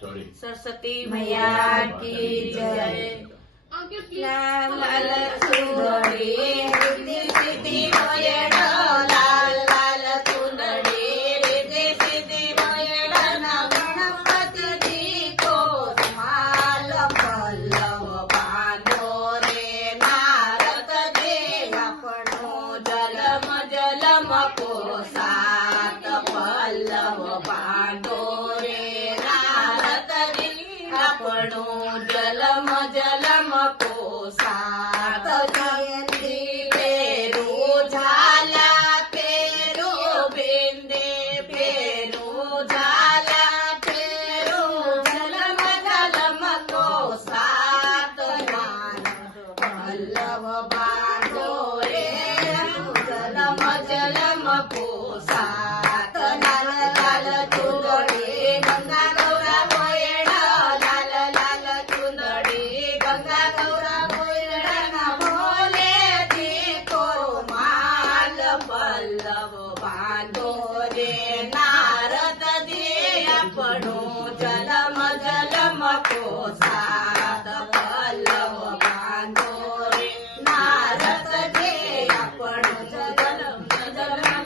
सरस्वती मैया की जय। लाल लाल चुनरी रिद्धि सिद्धि मोयड़, लाल लाल चुनरी रिद्धि सिद्धि मोयड़, गणपति जी को माल पल्लव बांधो रे, नारद जी अपनो जलम जलम को सात पल्लव बांधो रे, नारद जी अपनो जलम जलम को सात। जयंती फेरू झाला फेरू बिंदे फेरू झाला फेरू जलम जलम को सात, पल्लव बांधो रे जलम जलम को सात। लाल लाल चुनरी गंगा गौरा मोयड़, लाल लाल चुनरी गंगा गौरा मोयड़, भोले जी को माल पल्लव बांधो रे, नारद जी अपनो जलम जलम को सात पल्लव बांधो रे, नारद जी अपनो जलम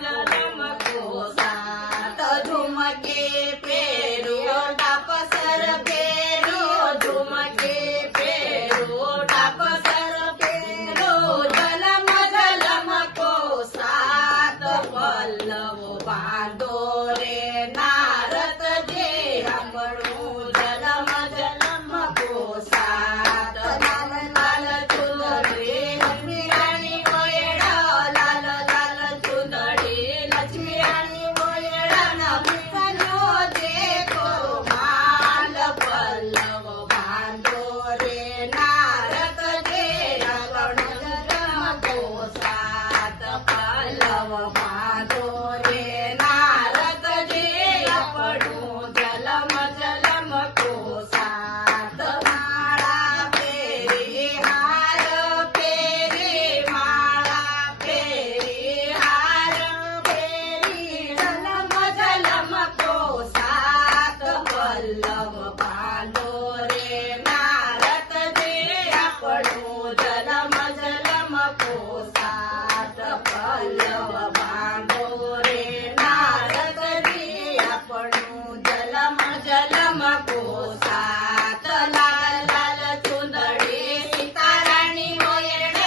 जलम को सात। झुमके फेरू टापसर फेरू, झुमके फेरू टापसर फेरू जलम जलम को सात, पल्लव बांधो रे, नारद जी अपनो जलम जलम को सात। लाल लाल चुनरी लक्ष्मी रानी मोयड़, लाल लाल चुनरी लक्ष्मी रानी मोयड़, विष्णु जी को माल पल्लव बांधो रे, नारद जी अपनो जलम को सात, पल्लव बांधो रे, नारद जी अपनो जलम जलम को सात। माळा फेरी हार फेरी माळा फेरी हार फेरी जलम जलम को सात, पल्लव बांधो रे, नारद जी अपनो जलम जलम को सात, पल्लव बांधो रे, नारद जी अपनो जलम जलम को सात। लाल लाल चुनरी सीता रानी मोयड़,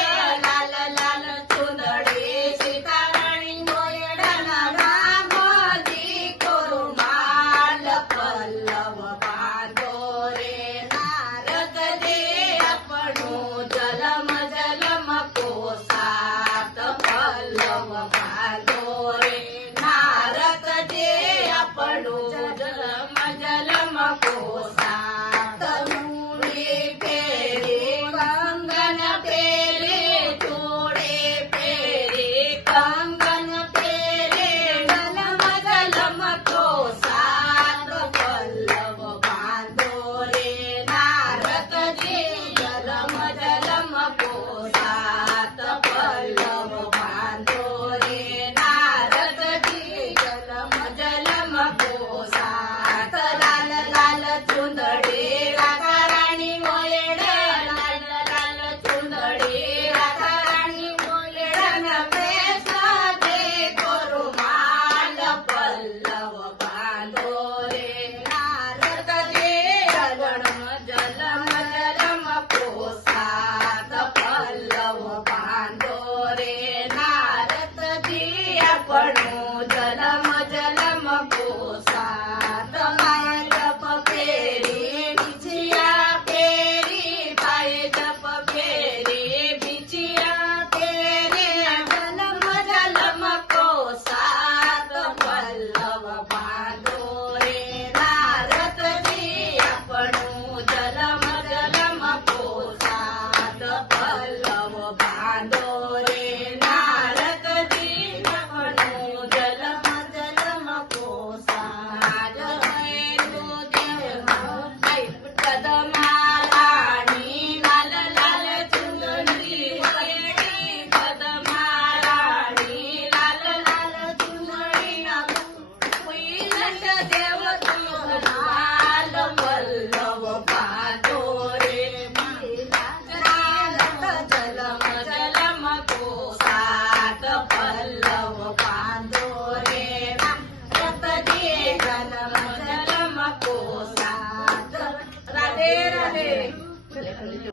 लाल लाल चुनरी सीता रानी मोयड़, राम जी को माल पल्लव